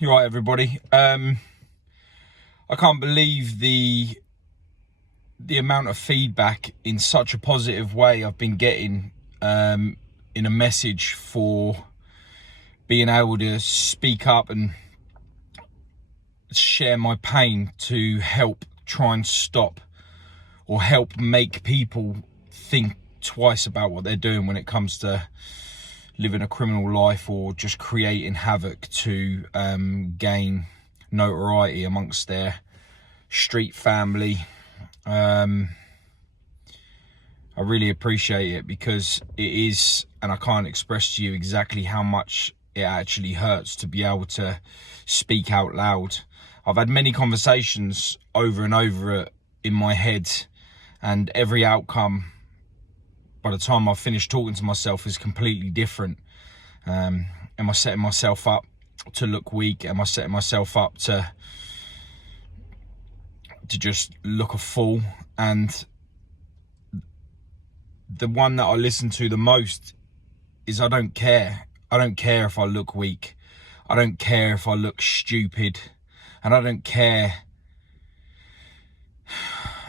You're right, everybody. I can't believe the amount of feedback in such a positive way I've been getting in a message for being able to speak up and share my pain to help try and stop or help make people think twice about what they're doing when it comes to living a criminal life or just creating havoc to gain notoriety amongst their street family. I really appreciate it because it is, and I can't express to you exactly how much it actually hurts to be able to speak out loud. I've had many conversations over and over in my head, and every outcome by the time I've finished talking to myself is completely different. Am I setting myself up to look weak? Am I setting myself up to just look a fool? And the one that I listen to the most is I don't care. I don't care if I look weak. I don't care if I look stupid. And I don't care.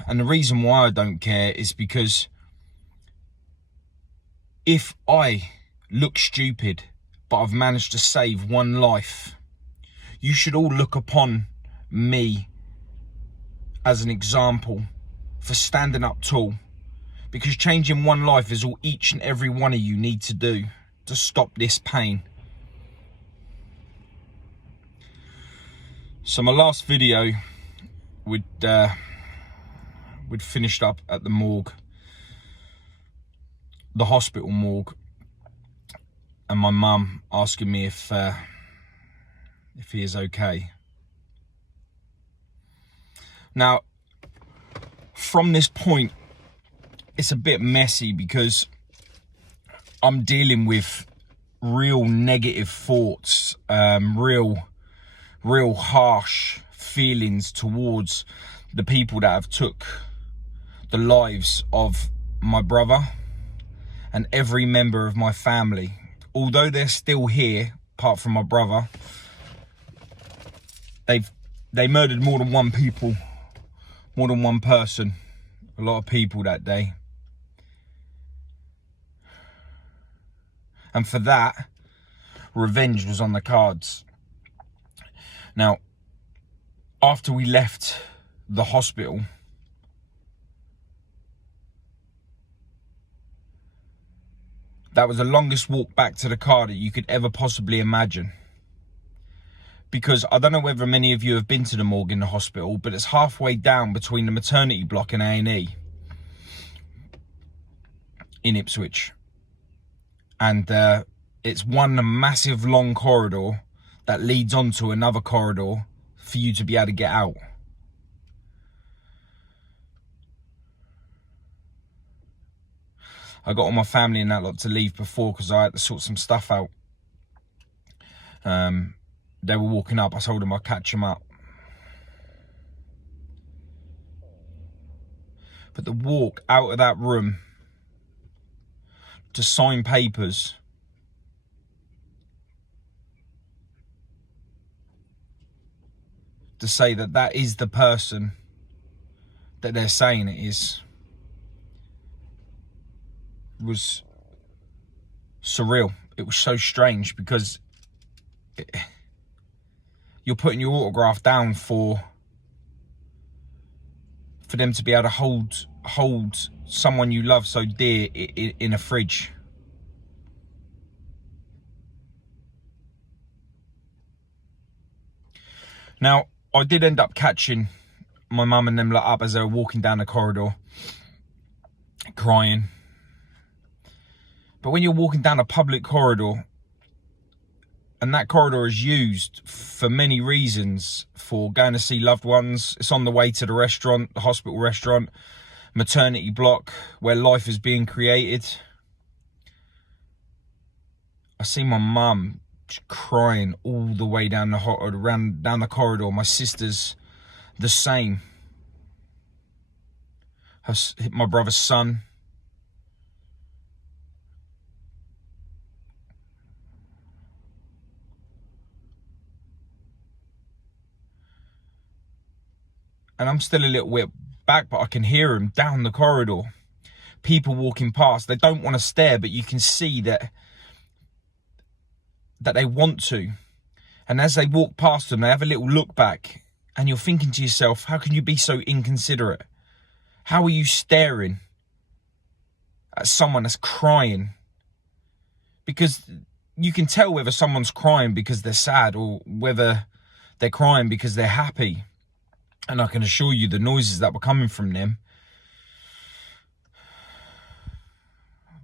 And the reason why I don't care is because if I look stupid, but I've managed to save one life, you should all look upon me as an example for standing up tall, because changing one life is all each and every one of you need to do to stop this pain. So my last video, we'd finished up at the morgue, the hospital morgue, and my mum asking me if he is okay. Now, from this point, it's a bit messy because I'm dealing with real negative thoughts, real harsh feelings towards the people that have took the lives of my brother and every member of my family. Although they're still here, apart from my brother, they murdered more than one person, a lot of people that day. And for that, revenge was on the cards. Now, after we left the hospital, that was the longest walk back to the car that you could ever possibly imagine. Because I don't know whether many of you have been to the morgue in the hospital, but it's halfway down between the maternity block and A&E in Ipswich. And it's one massive long corridor that leads onto another corridor for you to be able to get out. I got all my family and that lot to leave before because I had to sort some stuff out. They were walking up. I told them I'd catch them up. But the walk out of that room to sign papers, to say that that is the person that they're saying it is, was surreal. It was so strange because you're putting your autograph down for them to be able to hold someone you love so dear in a fridge. Now, I did end up catching my mum and them lot up as they were walking down the corridor, crying. But when you're walking down a public corridor, and that corridor is used for many reasons, for going to see loved ones, it's on the way to the restaurant, the hospital restaurant, maternity block, where life is being created. I see my mum crying all the way down the corridor. My sister's the same. My brother's son. and I'm still a little bit back, but I can hear them down the corridor. People walking past. They don't want to stare, but you can see that they want to. And as they walk past them, they have a little look back, and you're thinking to yourself, how can you be so inconsiderate? How are you staring at someone that's crying? Because you can tell whether someone's crying because they're sad or whether they're crying because they're happy. And I can assure you the noises that were coming from them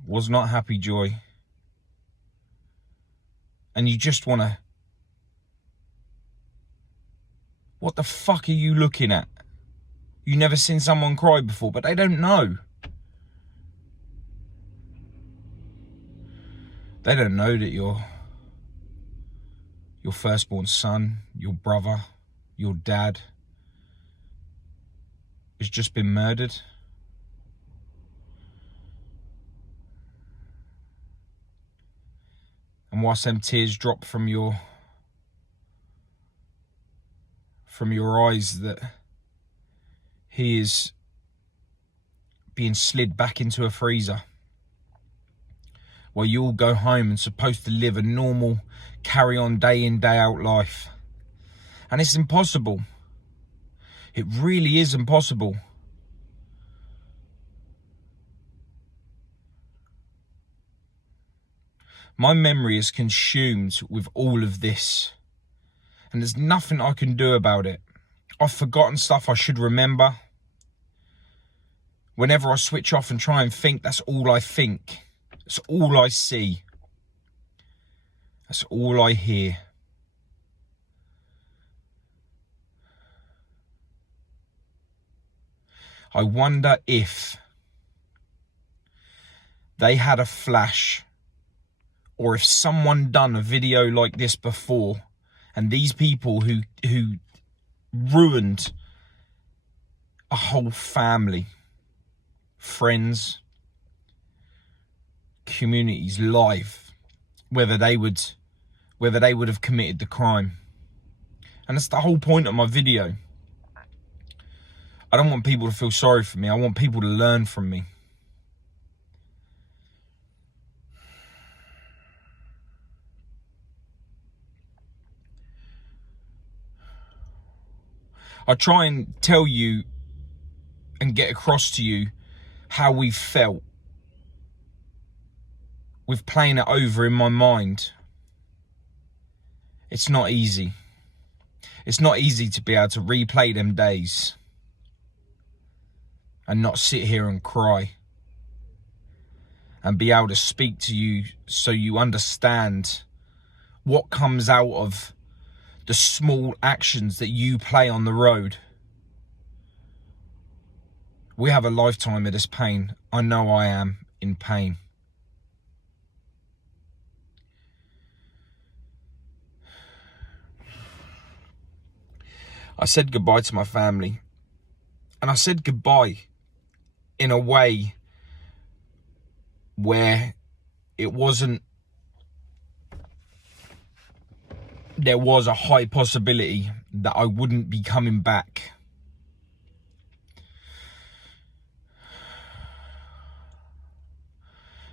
was not happy joy. And you just want to... What the fuck are you looking at? You never seen someone cry before, but they don't know. They don't know that your firstborn son, your brother, your dad has just been murdered. And whilst them tears drop from your eyes, that he is being slid back into a freezer, where you'll go home and supposed to live a normal, carry on day in, day out life. And it's impossible. It really is impossible. My memory is consumed with all of this, and there's nothing I can do about it. I've forgotten stuff I should remember. Whenever I switch off and try and think, that's all I think. That's all I see. That's all I hear. I wonder if they had a flash, or if someone done a video like this before, and these people who ruined a whole family, friends, community's life, whether they would have committed the crime. And that's the whole point of my video. I don't want people to feel sorry for me. I want people to learn from me. I try and tell you and get across to you how we felt with playing it over in my mind. It's not easy. It's not easy to be able to replay them days and not sit here and cry, and be able to speak to you so you understand what comes out of the small actions that you play on the road. We have a lifetime of this pain. I know I am in pain. I said goodbye to my family, and I said goodbye in a way where it wasn't, there was a high possibility that I wouldn't be coming back.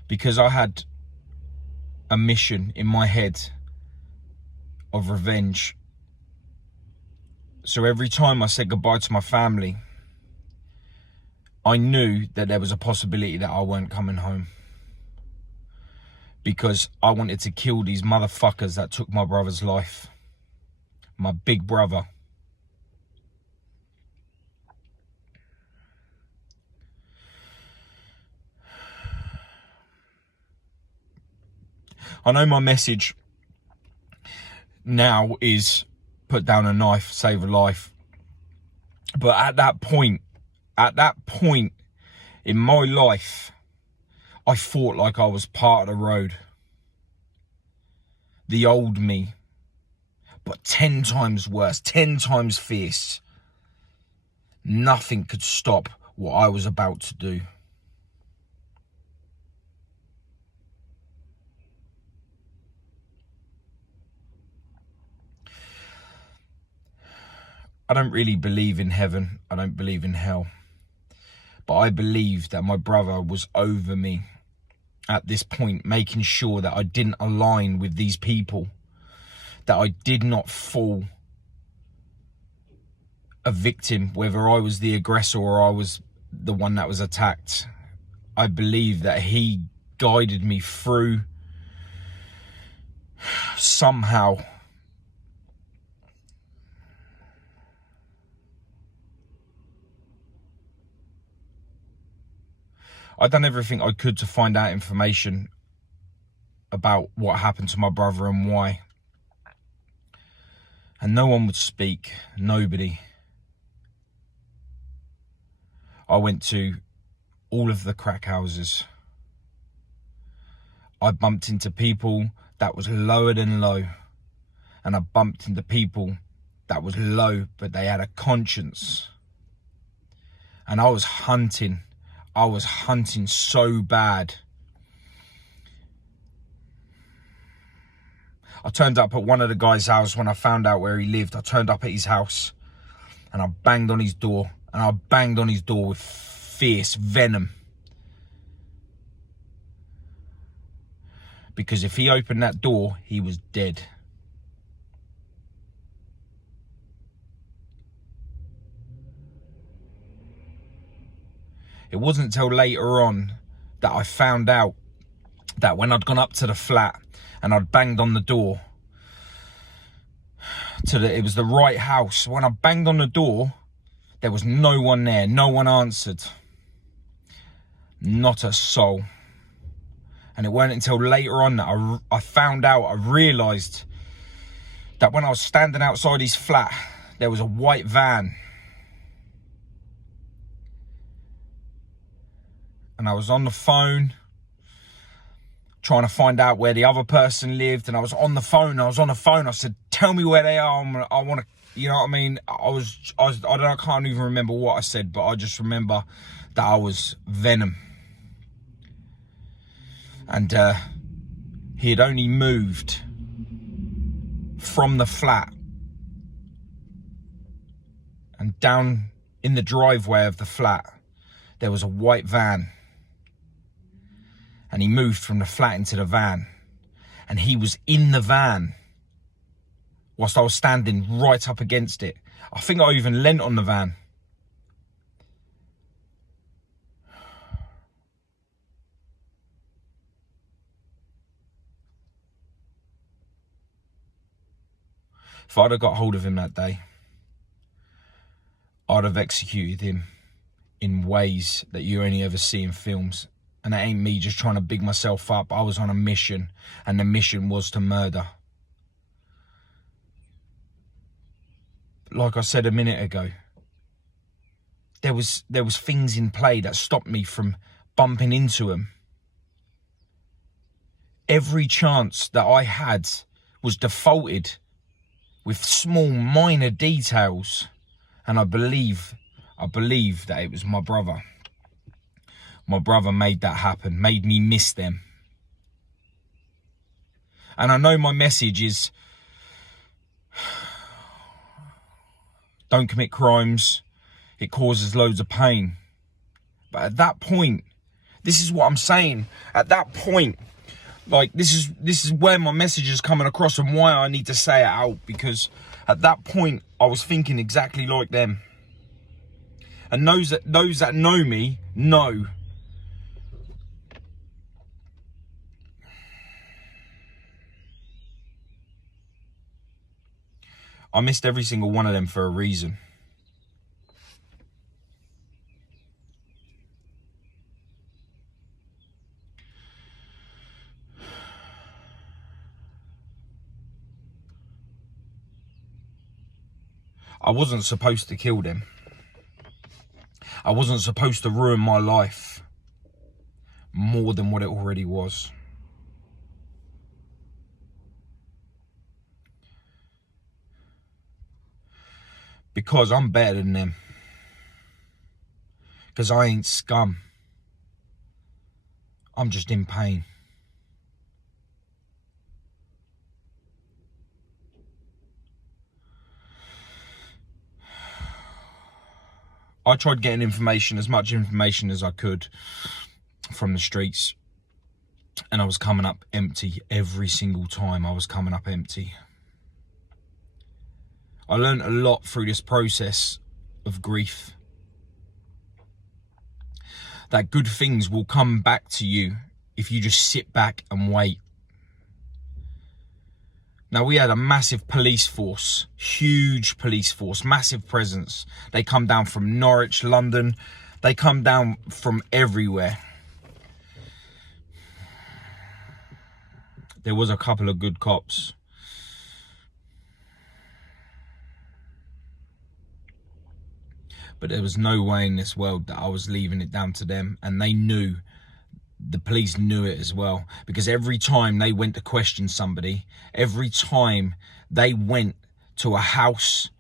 Because I had a mission in my head of revenge. So every time I said goodbye to my family, I knew that there was a possibility that I weren't coming home. Because I wanted to kill these motherfuckers that took my brother's life. My big brother. I know my message now is put down a knife, save a life. But at that point in my life, I fought like I was part of the road. The old me. But 10 times worse, 10 times fierce. Nothing could stop what I was about to do. don't really believe in heaven. I don't believe in hell. But I believe that my brother was over me at this point, making sure that I didn't align with these people, that I did not fall a victim, whether I was the aggressor or I was the one that was attacked. I believe that he guided me through somehow. I'd done everything I could to find out information about what happened to my brother and why. And no one would speak, nobody. I went to all of the crack houses. I bumped into people that was lower than low. And I bumped into people that was low, but they had a conscience. And I was hunting so bad. I turned up at one of the guy's house when I found out where he lived. I turned up at his house and I banged on his door. And I banged on his door with fierce venom. Because if he opened that door, he was dead. It wasn't until later on that I found out that when I'd gone up to the flat and I'd banged on the door, it was the right house. When I banged on the door, there was no one there. No one answered. Not a soul. And it weren't until later on that I found out, I realised that when I was standing outside his flat, there was a white van. And I was on the phone trying to find out where the other person lived. And I was on the phone. I said, tell me where they are. I want to, you know what I mean? I can't even remember what I said, but I just remember that I was venom. And he had only moved from the flat and down in the driveway of the flat, there was a white van. And he moved from the flat into the van. And he was in the van whilst I was standing right up against it. I think I even leant on the van. If I'd have got hold of him that day, I'd have executed him in ways that you only ever see in films. And that ain't me just trying to big myself up. I was on a mission, and the mission was to murder. Like I said a minute ago, there was things in play that stopped me from bumping into him. Every chance that I had was defaulted with small minor details. And I believe that it was my brother. My brother made that happen, made me miss them. And I know my message is, don't commit crimes. It causes loads of pain. But at that point, this is what I'm saying. At that point, like this is where my message is coming across and why I need to say it out. Because at that point, I was thinking exactly like them. And those that know me know. I missed every single one of them for a reason. I wasn't supposed to kill them. I wasn't supposed to ruin my life more than what it already was. Because I'm better than them. Because I ain't scum. I'm just in pain. I tried getting information, as much information as I could from the streets, and I was coming up empty every single time. I was coming up empty. I learned a lot through this process of grief. That good things will come back to you if you just sit back and wait. Now, we had a massive police force, huge police force, massive presence. They come down from Norwich, London. They come down from everywhere. There was a couple of good cops. But there was no way in this world that I was leaving it down to them. And they knew, the police knew it as well. Because every time they went to question somebody, every time they went to a house,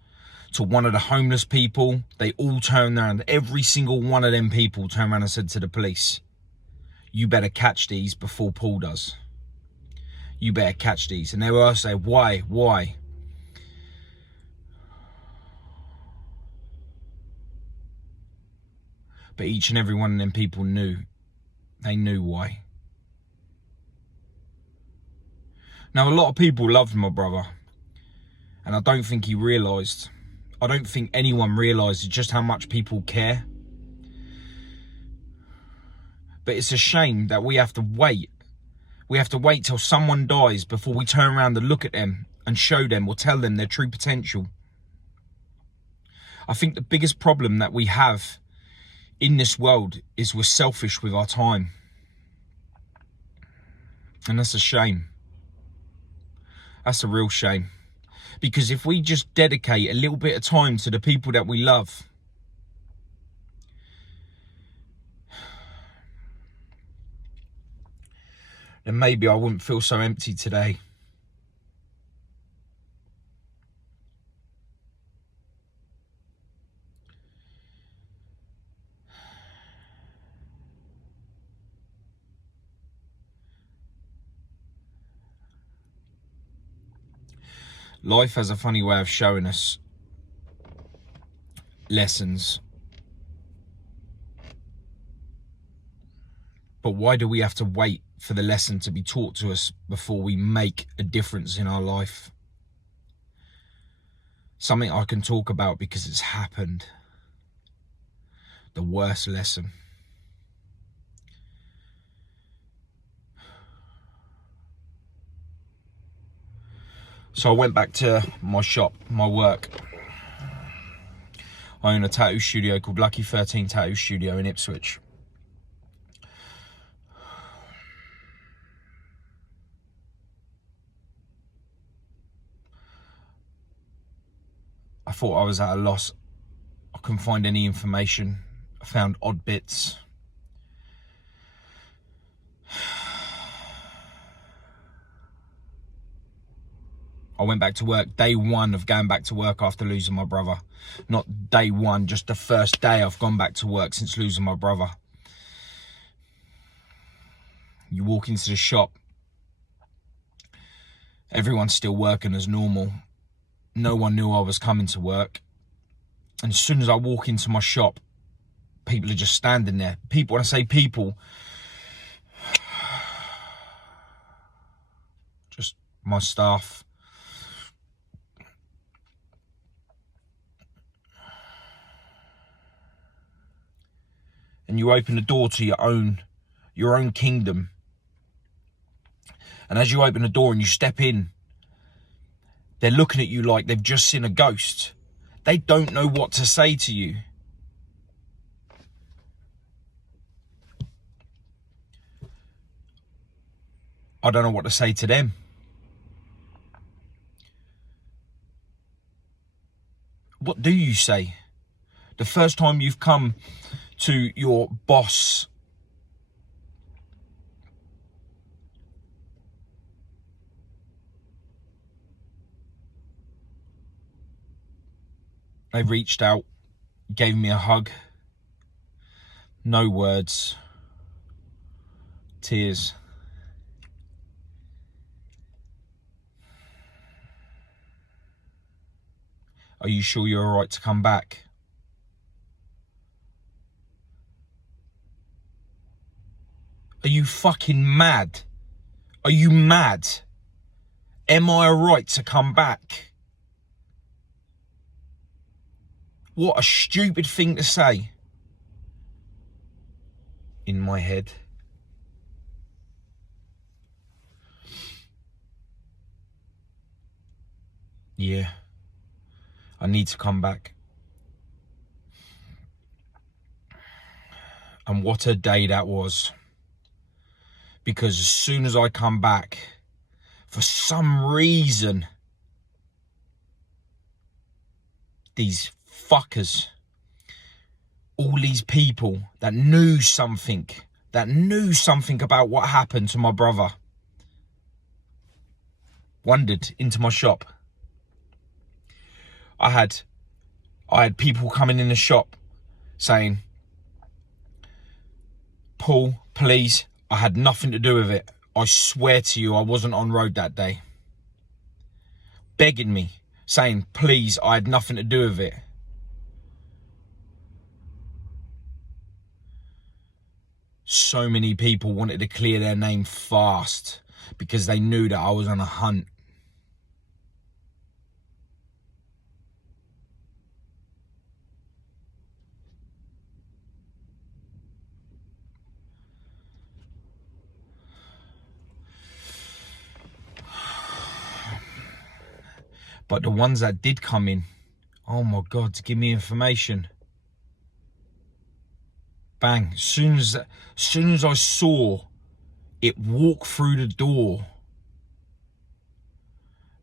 to one of the homeless people, they all turned around. Every single one of them people turned around and said to the police, you better catch these before Paul does. You better catch these. And they were all saying, why? But each and every one of them people knew. They knew why. Now, a lot of people loved my brother. And I don't think he realised. I don't think anyone realises just how much people care. But it's a shame that we have to wait. We have to wait till someone dies before we turn around and look at them and show them or tell them their true potential. I think the biggest problem that we have in this world is we're selfish with our time. And that's a shame. That's a real shame. Because if we just dedicate a little bit of time to the people that we love, then maybe I wouldn't feel so empty today. Life has a funny way of showing us lessons. But why do we have to wait for the lesson to be taught to us before we make a difference in our life? Something I can talk about because it's happened. The worst lesson. So I went back to my shop, my work. I own a tattoo studio called Lucky 13 Tattoo Studio in Ipswich. I thought I was at a loss. I couldn't find any information. I found odd bits. I went back to work, day one of going back to work after losing my brother. Not day one, just the first day I've gone back to work since losing my brother. You walk into the shop, everyone's still working as normal. No one knew I was coming to work. And as soon as I walk into my shop, people are just standing there. People, when I say people, just my staff. And you open the door to your own kingdom. And as you open the door and you step in, they're looking at you like they've just seen a ghost. They don't know what to say to you. I don't know what to say to them. What do you say? The first time you've come to your boss, they reached out, gave me a hug. No words. Tears. Are you sure you're all right to come back? Are you fucking mad? Are you mad? Am I right to come back? What a stupid thing to say. In my head. Yeah. I need to come back. And what a day that was. Because as soon as I come back, for some reason, these fuckers, all these people that knew something about what happened to my brother, wandered into my shop. I had people coming in the shop saying, Paul, please, I had nothing to do with it. I swear to you, I wasn't on road that day. Begging me, saying, please, I had nothing to do with it. So many people wanted to clear their name fast because they knew that I was on a hunt. But the ones that did come in, oh my God, to give me information. Bang, as soon as I saw it walk through the door,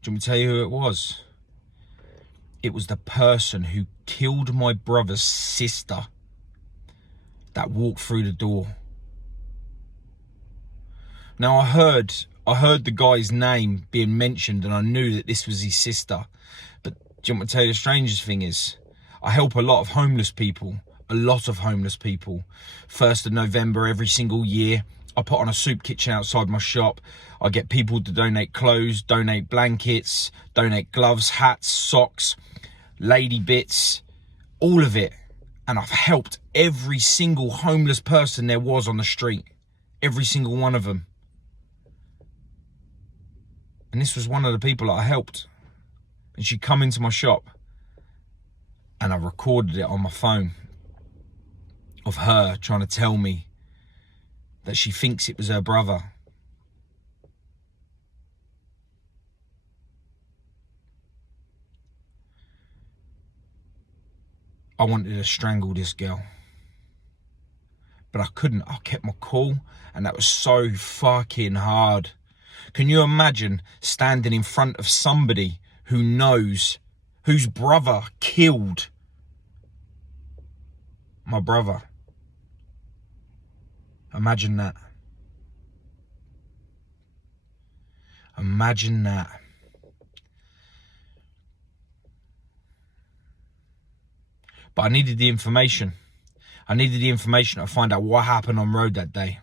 do you want me to tell you who it was? It was the person who killed my brother's sister that walked through the door. Now I heard the guy's name being mentioned and I knew that this was his sister. But do you want me to tell you the strangest thing is? I help a lot of homeless people. 1st of November every single year, I put on a soup kitchen outside my shop. I get people to donate clothes, donate blankets, donate gloves, hats, socks, lady bits, all of it. And I've helped every single homeless person there was on the street. Every single one of them. And this was one of the people that I helped. And she come into my shop and I recorded it on my phone of her trying to tell me that she thinks it was her brother. I wanted to strangle this girl. But I couldn't. I kept my cool and that was so fucking hard. Can you imagine standing in front of somebody who knows, whose brother killed my brother? Imagine that. Imagine that. But I needed the information. I needed the information to find out what happened on road that day.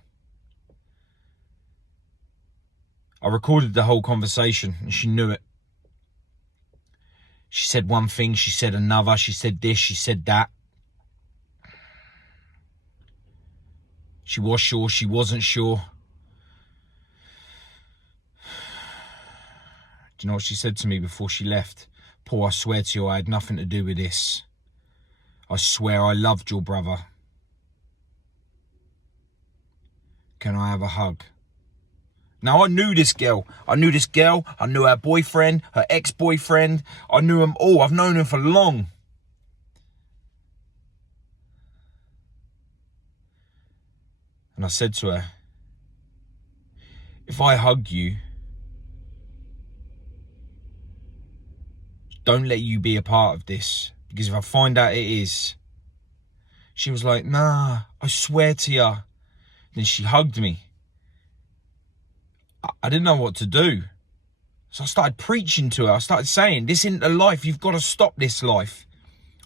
I recorded the whole conversation and she knew it. She said one thing, she said another, she said this, she said that. She was sure, she wasn't sure. Do you know what she said to me before she left? Paul, I swear to you, I had nothing to do with this. I swear I loved your brother. Can I have a hug? Now, I knew this girl. I knew her boyfriend, her ex-boyfriend. I knew them all. I've known them for long. And I said to her, if I hug you, don't let you be a part of this. Because if I find out it is. She was like, nah, I swear to you. Then she hugged me. I didn't know what to do. So I started preaching to her. I started saying, this isn't a life. You've got to stop this life.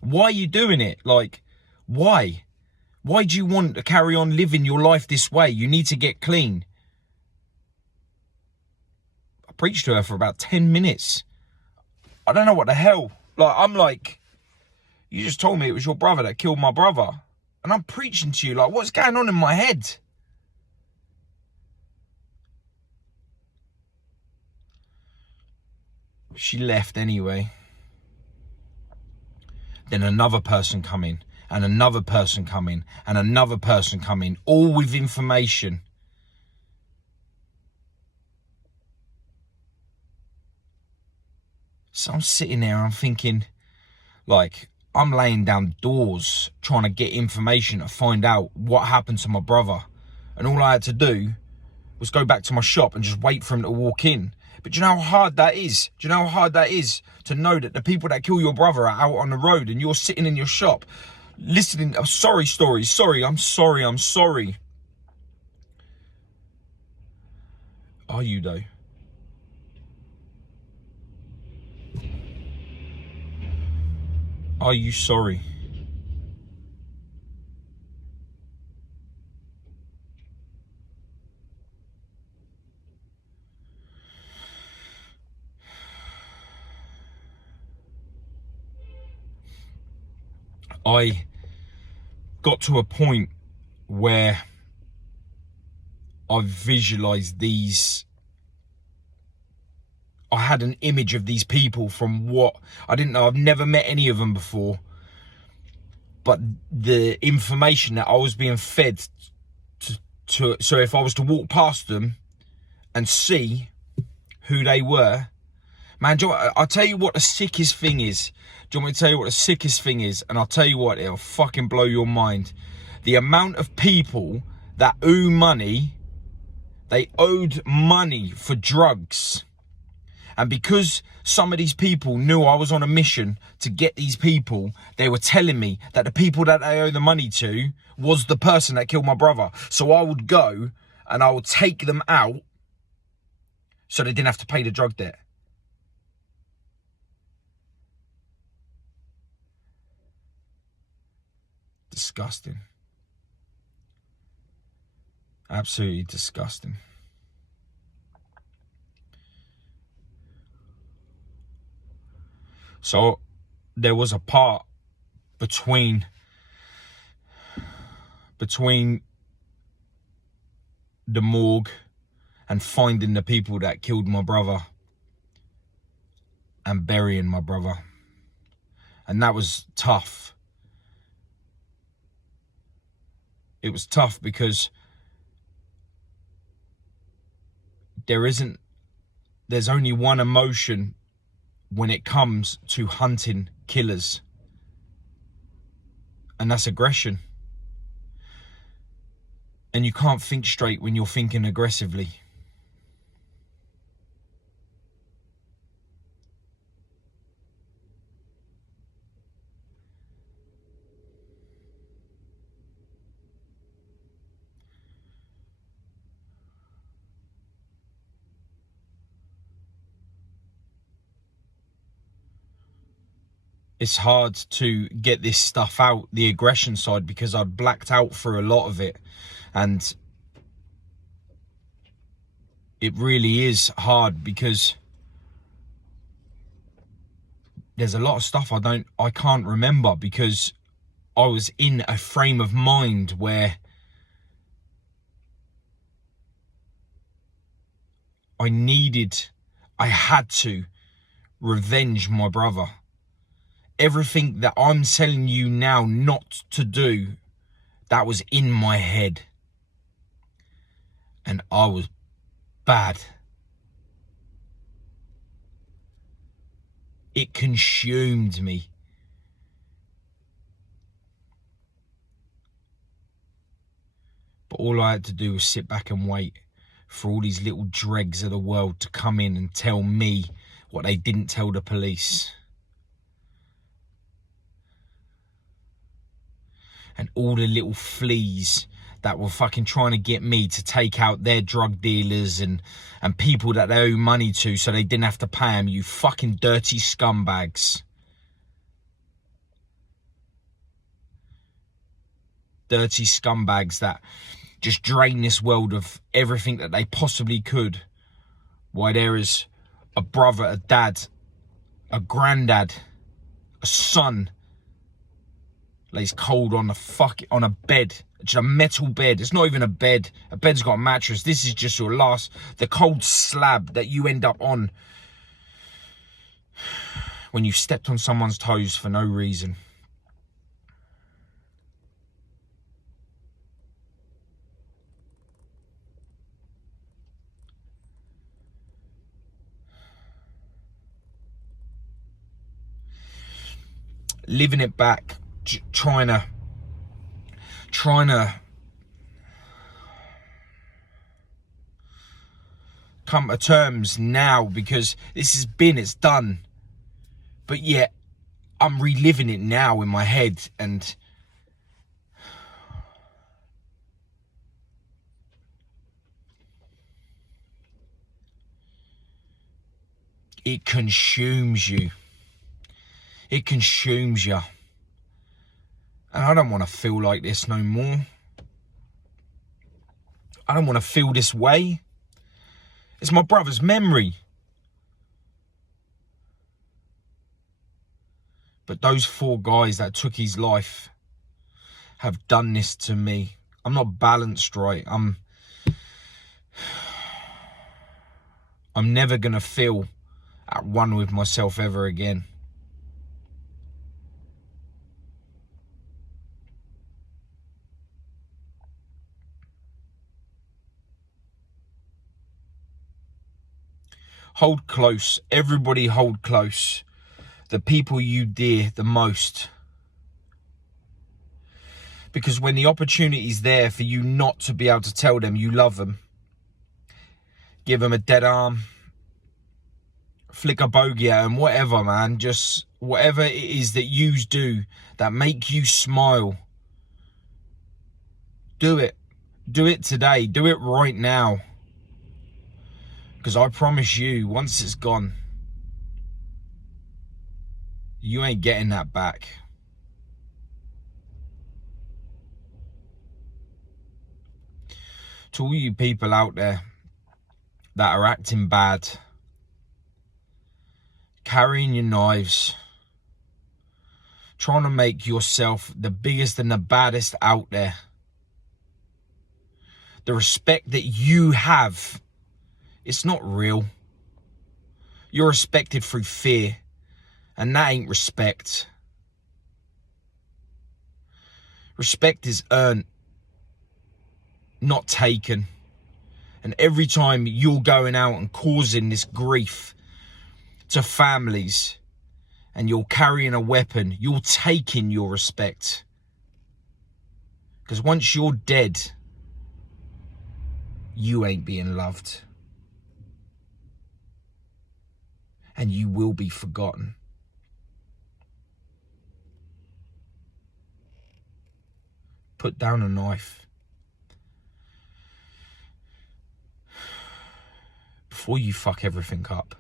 Why are you doing it? Like, why? Why do you want to carry on living your life this way? You need to get clean. I preached to her for about 10 minutes. I don't know what the hell. Like, I'm like, you just told me it was your brother that killed my brother. And I'm preaching to you, like, what's going on in my head? She left anyway. Then another person come in, and another person come in, and another person come in, all with information. So I'm sitting there, I'm thinking, like, I'm laying down doors trying to get information to find out what happened to my brother. And all I had to do was go back to my shop and just wait for him to walk in. But do you know how hard that is? Do you know how hard that is to know that the people that kill your brother are out on the road and you're sitting in your shop listening to sorry stories? Sorry, I'm sorry, I'm sorry. Are you though? Are you sorry? I got to a point where I visualized these. I had an image of these people from what I didn't know. I've never met any of them before. But the information that I was being fed to so if I was to walk past them and see who they were, man, I'll tell you what the sickest thing is. Do you want me to tell you what the sickest thing is? And I'll tell you what, it'll fucking blow your mind. The amount of people that owe money, they owed money for drugs. And because some of these people knew I was on a mission to get these people, they were telling me that the people that they owe the money to was the person that killed my brother. So I would go and I would take them out so they didn't have to pay the drug debt. Disgusting. Absolutely disgusting. So there was a part between the morgue and finding the people that killed my brother and burying my brother. And that was tough. It was tough because there's only one emotion when it comes to hunting killers, and that's aggression. And you can't think straight when you're thinking aggressively. It's hard to get this stuff out, the aggression side, because I'd blacked out for a lot of it. And it really is hard because there's a lot of stuff I can't remember because I was in a frame of mind where I had to revenge my brother. Everything that I'm telling you now not to do, that was in my head. And I was bad. It consumed me. But all I had to do was sit back and wait for all these little dregs of the world to come in and tell me what they didn't tell the police. And all the little fleas that were fucking trying to get me to take out their drug dealers and people that they owe money to so they didn't have to pay them, you fucking dirty scumbags. Dirty scumbags that just drain this world of everything that they possibly could. Why there is a brother, a dad, a granddad, a son lays cold on a bed, just a metal bed. It's not even a bed. A bed's got a mattress. This is just the cold slab that you end up on when you stepped on someone's toes for no reason. Living it back, trying to come to terms now, because it's done. But yet, I'm reliving it now in my head, and it consumes you. It consumes you. And I don't want to feel like this no more. I don't want to feel this way. It's my brother's memory. But those 4 guys that took his life have done this to me. I'm not balanced right. I'm never going to feel at one with myself ever again. Hold close. Everybody hold close. The people you dear the most. Because when the opportunity's there for you not to be able to tell them you love them, give them a dead arm, flick a bogey at them, whatever, man. Just whatever it is that you do that make you smile. Do it. Do it today. Do it right now. Because I promise you, once it's gone, you ain't getting that back. To all you people out there that are acting bad, carrying your knives, trying to make yourself the biggest and the baddest out there, the respect that you have, it's not real. You're respected through fear, and that ain't respect. Respect is earned, not taken. And every time you're going out and causing this grief to families, and you're carrying a weapon, you're taking your respect. Because once you're dead, you ain't being loved. And you will be forgotten. Put down a knife. Before you fuck everything up,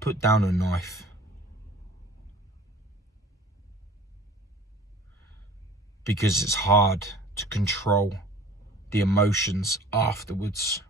put down a knife. Because it's hard to control the emotions afterwards.